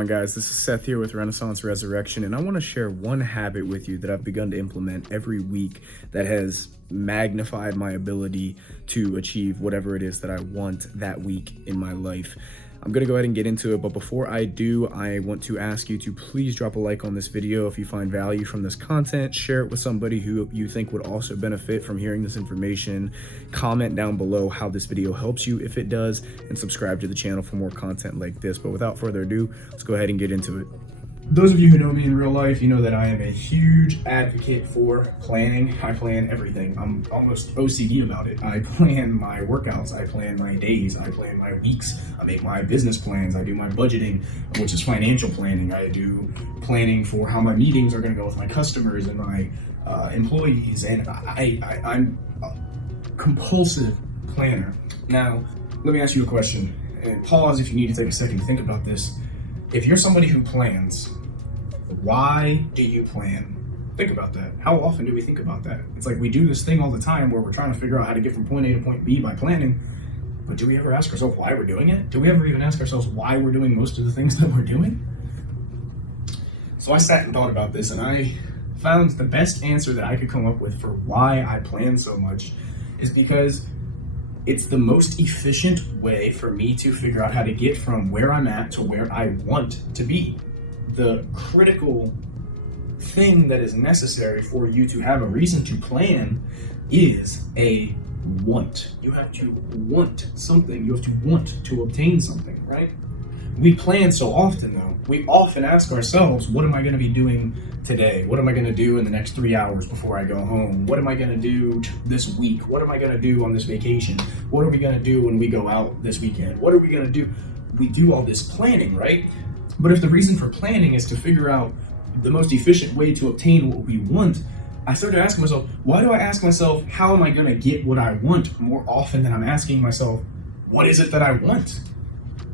on, guys? This is Seth here with Renaissance Resurrection, and I want to share one habit with you that I've begun to implement every week that has magnified my ability to achieve whatever it is that I want that week in my life. I'm going to go ahead and get into it, but before I do, I want to ask you to please drop a like on this video if you find value from this content. Share it with somebody who you think would also benefit from hearing this information. Comment down below how this video helps you if it does, and subscribe to the channel for more content like this. But without further ado, let's go ahead and get into it. Those of you who know me in real life, you know that I am a huge advocate for planning. I plan everything. I'm almost OCD about it. I plan my workouts, I plan my days, I plan my weeks, I make my business plans, I do my budgeting, which is financial planning. I do planning for how my meetings are going to go with my customers and my employees, and I'm a compulsive planner. Now, let me ask you a question, and pause if you need to take a second to think about this. If you're somebody who plans, why do you plan? Think about that. How often do we think about that? It's like we do this thing all the time where we're trying to figure out how to get from point A to point B by planning, but do we ever ask ourselves why we're doing it? Do we ever even ask ourselves why we're doing most of the things that we're doing? So I sat and thought about this, and I found the best answer that I could come up with for why I plan so much is because it's the most efficient way for me to figure out how to get from where I'm at to where I want to be. The critical thing that is necessary for you to have a reason to plan is a want. You have to want something. You have to want to obtain something, right? We plan so often, though. We often ask ourselves, what am I going to be doing today? What am I going to do in the next 3 hours before I go home? What am I going to do this week? What am I going to do on this vacation? What are we going to do when we go out this weekend? What are we going to do? We do all this planning, right? But if the reason for planning is to figure out the most efficient way to obtain what we want, I started asking myself, why do I ask myself, how am I going to get what I want more often than I'm asking myself, what is it that I want?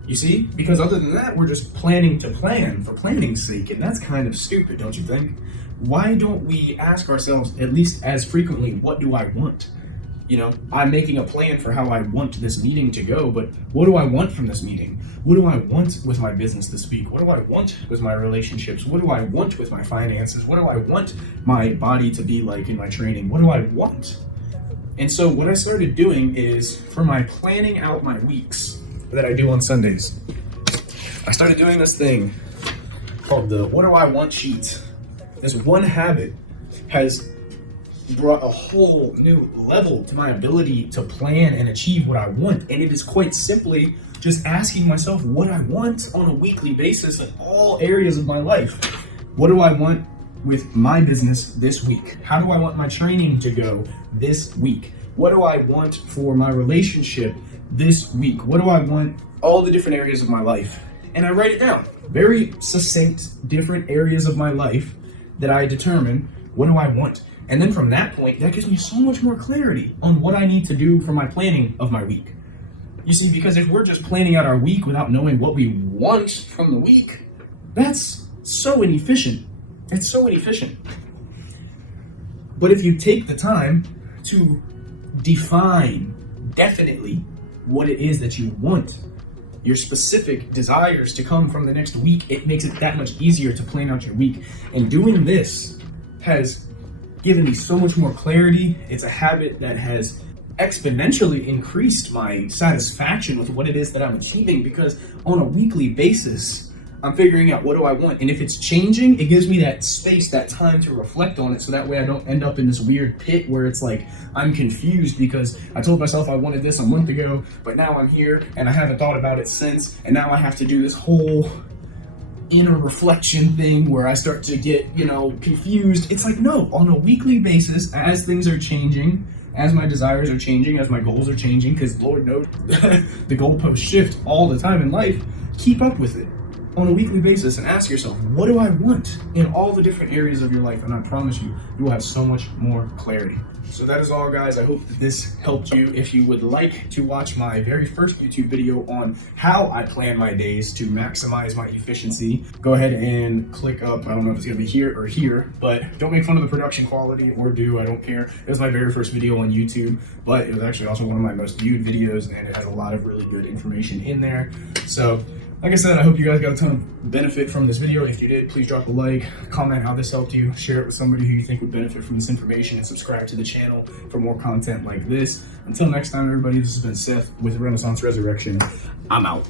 You see? Because other than that, we're just planning to plan for planning's sake, and that's kind of stupid, don't you think? Why don't we ask ourselves, at least as frequently, what do I want? You know, I'm making a plan for how I want this meeting to go, but what do I want from this meeting? What do I want with my business this week? What do I want with my relationships? What do I want with my finances? What do I want my body to be like in my training? What do I want? And so what I started doing is, for my planning out my weeks that I do on Sundays, I started doing this thing called the what do I want sheet. This one habit has brought a whole new level to my ability to plan and achieve what I want, and it is quite simply just asking myself what I want on a weekly basis in all areas of my life. What do I want with my business this week? How do I want my training to go this week? What do I want for my relationship this week? What do I want? All the different areas of my life. And I write it down. Very succinct, different areas of my life that I determine, what do I want? And then from that point, that gives me so much more clarity on what I need to do for my planning of my week. You see, because if we're just planning out our week without knowing what we want from the week, that's so inefficient. It's so inefficient. But if you take the time to define definitely what it is that you want, your specific desires to come from the next week, it makes it that much easier to plan out your week. And doing this has given me so much more clarity. It's a habit that has exponentially increased my satisfaction with what it is that I'm achieving, because on a weekly basis, I'm figuring out what do I want. And if it's changing, it gives me that space, that time to reflect on it, so that way I don't end up in this weird pit where it's like I'm confused because I told myself I wanted this a month ago, but now I'm here and I haven't thought about it since, and now I have to do this whole inner reflection thing where I start to get, confused. It's like, no, on a weekly basis, as things are changing, as my desires are changing, as my goals are changing, because Lord knows the goalposts shift all the time in life, keep up with it on a weekly basis and ask yourself, what do I want in all the different areas of your life? And I promise you, you will have so much more clarity. So that is all, guys. I hope that this helped you. If you would like to watch my very first YouTube video on how I plan my days to maximize my efficiency, go ahead and click up. I don't know if it's gonna be here or here, but don't make fun of the production quality, or do, I don't care. It was my very first video on YouTube, but it was actually also one of my most viewed videos, and it has a lot of really good information in there. So like I said, I hope you guys got a ton of benefit from this video. If you did, please drop a like, comment how this helped you, share it with somebody who you think would benefit from this information, and subscribe to the channel for more content like this. Until next time, everybody, this has been Seth with Renaissance Resurrection. I'm out.